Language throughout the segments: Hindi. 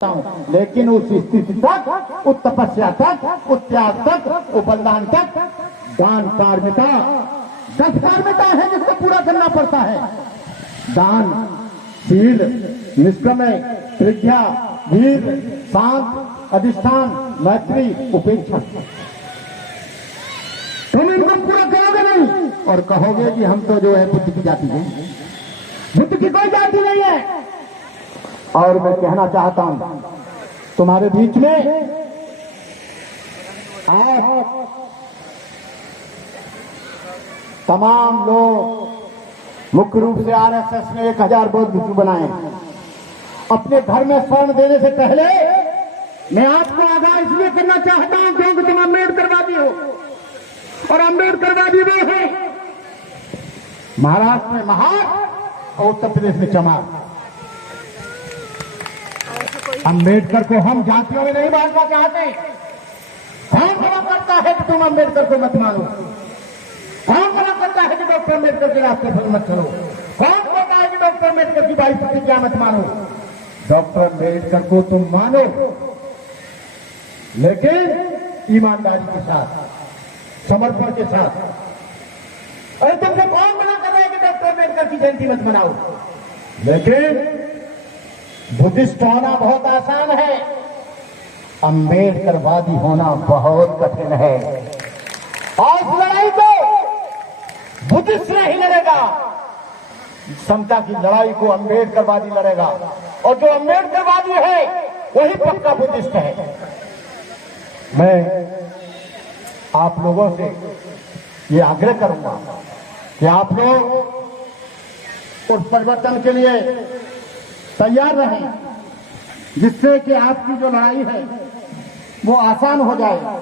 लेकिन उस स्थिति तक, उस तपस्या तक, उस त्याग तक, उस बलिदान तक दान पारमिता 10 पारमिता है जिसको पूरा करना पड़ता है। दान, शील, निष्क्रमय, प्रज्ञा, वीर, शांत, अधिष्ठान, मैत्री, उपेक्षा। तुम इनको पूरा करोगे नहीं और कहोगे कि हम तो जो है बुद्ध की जाति है। बुद्ध की कोई जाति नहीं है। और मैं कहना चाहता हूं तुम्हारे बीच में आप तमाम लोग मुख्य रूप से आरएसएस ने 1000 बौद्ध भिक्षु बनाए। अपने घर में स्वर्ण देने से पहले मैं आपको आगाह इसलिए करना चाहता हूं क्योंकि तुम अम्बेडकरवादी हो और अम्बेडकरवादी वो है महाराष्ट्र में महार और उत्तर प्रदेश में चमार। अम्बेडकर को हम जातियों में नहीं बांटना चाहते। कौन मना करता है कि तुम अम्बेडकर को मत मानो? कौन मना करता है कि डॉक्टर अम्बेडकर के रास्ते पर मत चलो? कौन कहता है कि डॉक्टर अम्बेडकर की 22 प्रतिज्ञा मत मानो? डॉक्टर अम्बेडकर को तुम मानो, लेकिन ईमानदारी के साथ, समर्पण के साथ। अरे तुमसे कौन मना कर रहा है कि डॉक्टर अम्बेडकर की जयंती मत मनाओ? लेकिन बुद्धिस्ट होना बहुत आसान है, अम्बेडकरवादी होना बहुत कठिन है। और इस लड़ाई को बुद्धिस्ट नहीं लड़ेगा, समता की लड़ाई को अम्बेडकरवादी लड़ेगा। और जो अम्बेडकरवादी है वही पक्का बुद्धिस्ट है। मैं आप लोगों से ये आग्रह करूंगा कि आप लोग उस परिवर्तन के लिए तैयार रहें जिससे कि आपकी जो लड़ाई है वो आसान हो जाए।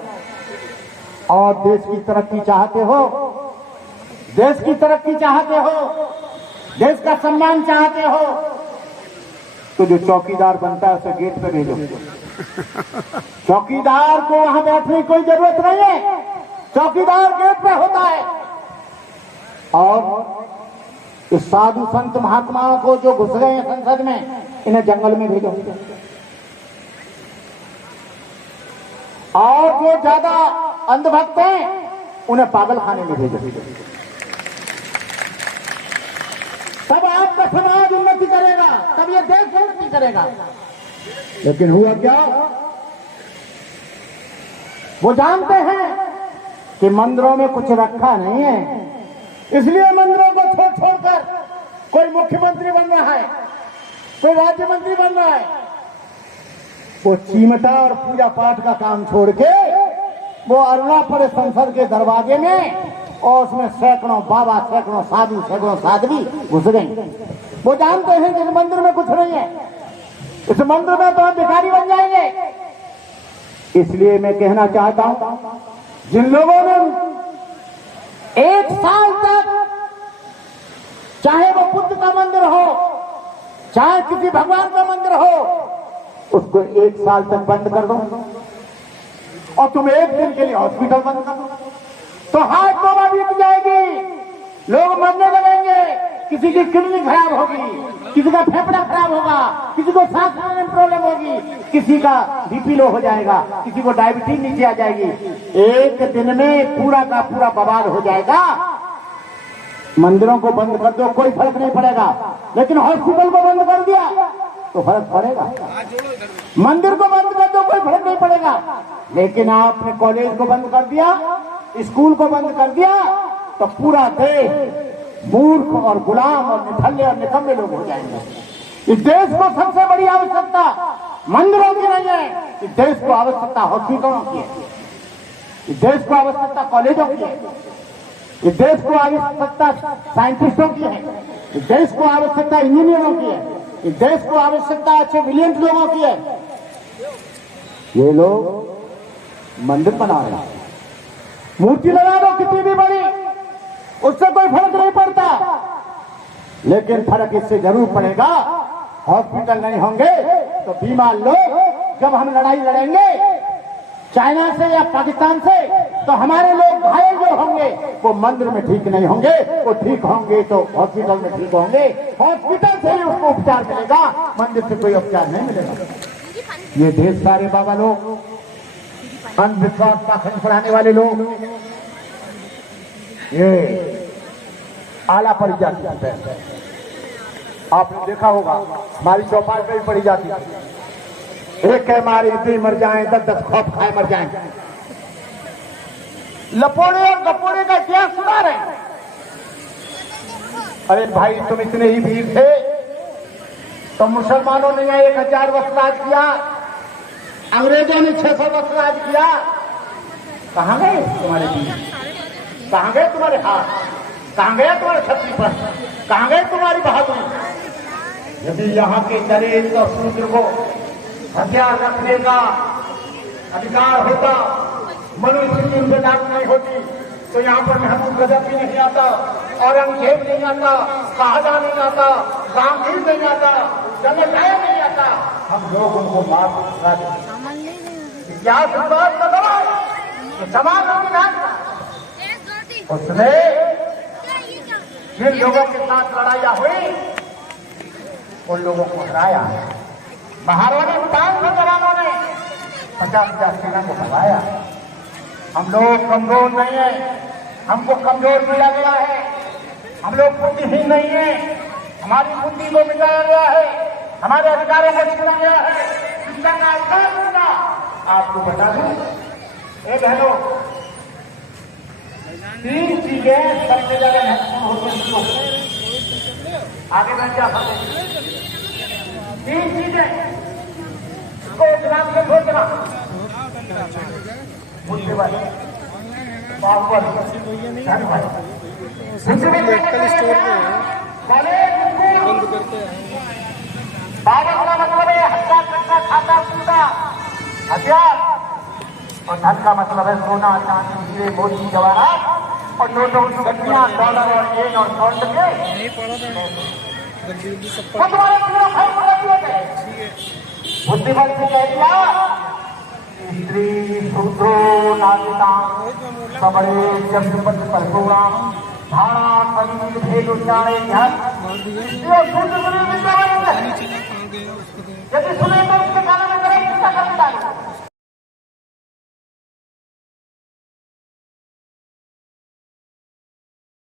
और देश की तरक्की चाहते हो, देश की तरक्की चाहते हो, देश का सम्मान चाहते हो, तो जो चौकीदार बनता है उसे गेट पे भेजो। चौकीदार को वहां बैठने की कोई जरूरत नहीं है, चौकीदार गेट पे होता है। और इस साधु संत महात्माओं को जो घुस गए हैं संसद में, इन्हें जंगल में भेजो। और जो ज्यादा अंधभक्त हैं उन्हें पागल खाने में भेजो। तब आपका समाज उन्नति करेगा, तब ये देश उन्नति करेगा। लेकिन हुआ क्या? वो जानते हैं कि मंदिरों में कुछ रखा नहीं है, इसलिए मंदिरों को छोड़कर कोई मुख्यमंत्री बन रहा है, कोई राज्य मंत्री बन रहा है। वो चिमटा और पूजा पाठ का काम छोड़ के वो अल्लाह पड़े संसद के दरवाजे में, और उसमें सैकड़ों बाबा, सैकड़ों साधु, सैकड़ों साध्वी घुस गए। वो जानते हैं कि इस मंदिर में कुछ नहीं है, इस मंदिर में तो हम भिखारी बन जाएंगे। इसलिए मैं कहना चाहता हूं जिन लोगों ने 1 साल तक, चाहे वो बुद्ध का मंदिर हो, चाहे किसी भगवान का मंदिर हो, उसको 1 साल तक बंद कर दो और तुम 1 दिन के लिए हॉस्पिटल बंद कर दो, तो हार्ट तोबा बीत जाएगी, लोग मरने लगेंगे। किसी की किडनी खराब होगी, किसी का फेफड़ा खराब होगा, किसी को सांस लेने में प्रॉब्लम होगी, किसी का बीपी लो हो जाएगा, किसी को डायबिटीज नीचे आ जाएगी। 1 दिन में पूरा का पूरा बर्बाद हो जाएगा। मंदिरों को बंद कर दो, कोई फर्क नहीं पड़ेगा, लेकिन हॉस्पिटल को बंद कर दिया तो फर्क पड़ेगा। मंदिर को बंद कर दो, कोई फर्क नहीं पड़ेगा, लेकिन आपने कॉलेज को बंद कर दिया, स्कूल को बंद कर दिया, तो पूरा देश मूर्ख और गुलाम और निठल्ले और निकम्मे लोग हो जाएंगे। इस देश को सबसे बड़ी आवश्यकता मंदिरों की नहीं है, इस देश को आवश्यकता हॉस्पिटलों की है, इस देश को आवश्यकता कॉलेजों की है, इस देश को आवश्यकता साइंटिस्टों की है, इस देश को आवश्यकता इंजीनियरों की है, इस देश को आवश्यकता अच्छे ब्रिलियंट लोगों की है। ये लोग मंदिर बना रहे हैं, मूर्ति लगा दो कितनी भी बड़ी, उससे कोई फर्क नहीं पड़ता, लेकिन फर्क इससे जरूर पड़ेगा। हॉस्पिटल नहीं होंगे तो बीमार लोग, जब हम लड़ाई लड़ेंगे चाइना से या पाकिस्तान से, तो हमारे लोग घायल जो होंगे वो मंदिर में ठीक नहीं होंगे, वो ठीक होंगे तो हॉस्पिटल में ठीक होंगे। हॉस्पिटल से ही उसको उपचार मिलेगा, मंदिर से कोई उपचार नहीं मिलेगा। ये ढेर सारे बाबा लोग, अंधविश्वास पाखंड पढ़ाने वाले लोग, ये आला पड़ी जाती है। आपने देखा होगा हमारी चौपाल पे भी पड़ी जाती है, एक है मारे इतनी मर जाए, 10-10 खौफ खाए मर जाए। लपोड़े और गपोड़े का क्या सुना रहे? अरे भाई तुम इतने ही वीर थे तो मुसलमानों ने यहाँ 1000 वर्ष राज किया, अंग्रेजों ने 600 वर्ष राज किया। कहां गए तुम्हारे वीर? कहां गए तुम्हारे हाथ? कहां गया तुम्हारे छत्तीसगढ़? कहां गए तुम्हारी बहादुरी? यदि यहाँ के दलित और शूद्र को हथियार रखने का अधिकार होता, मनुष्य की उनसे लागू नहीं होती, तो यहाँ पर महमूद गजनवी नहीं आता, औरंगजेब नहीं आता, शाहजहां नहीं आता, गांधी नहीं आता, जंगलाया नहीं आता। हम लोग उनको मार सकते हैं। इतिहास बात का गवाह है। समाज उसने जिन लोगों के साथ लड़ाइयां हुई उन लोगों को हराया। महाराणा प्रताप के जवानों ने 50-50 सेना को हराया। हम लोग कमजोर नहीं है, हमको कमजोर मिला गया है। हम लोग बुद्धिहीन नहीं है, हमारी बुद्धि को मिटाया गया है, हमारे अधिकारों को छीना गया है। शिक्षा का अधिकार मिला। आपको बता दूं, एक बहनों, 3 चीजें सबसे ज्यादा महत्वपूर्ण होती हैं। आगे बढ़ क्या फंसे? 3 चीजें इसको दिमाग में सोचना। मुझसे बात बाहुबल मेडिकल स्टोर में बंद करते हैं। बाबा का मतलब है हत्या करना, खाता कूदा हथियार, और धन का मतलब है सोना चांदी हीरे मोती जवाहरात और नोटों की गड्डियां, डॉलर और येन और पाउंड के। नहीं पढ़ा था जल्दी सब वो तुम्हारे पूरा भाई पकड़ दिए गए। बुद्धिबल से कह दिया स्त्री शूद्रो नागरिका सबड़े जगपत परशुराम धारा शरीर भेद उच्चारे ध्यान।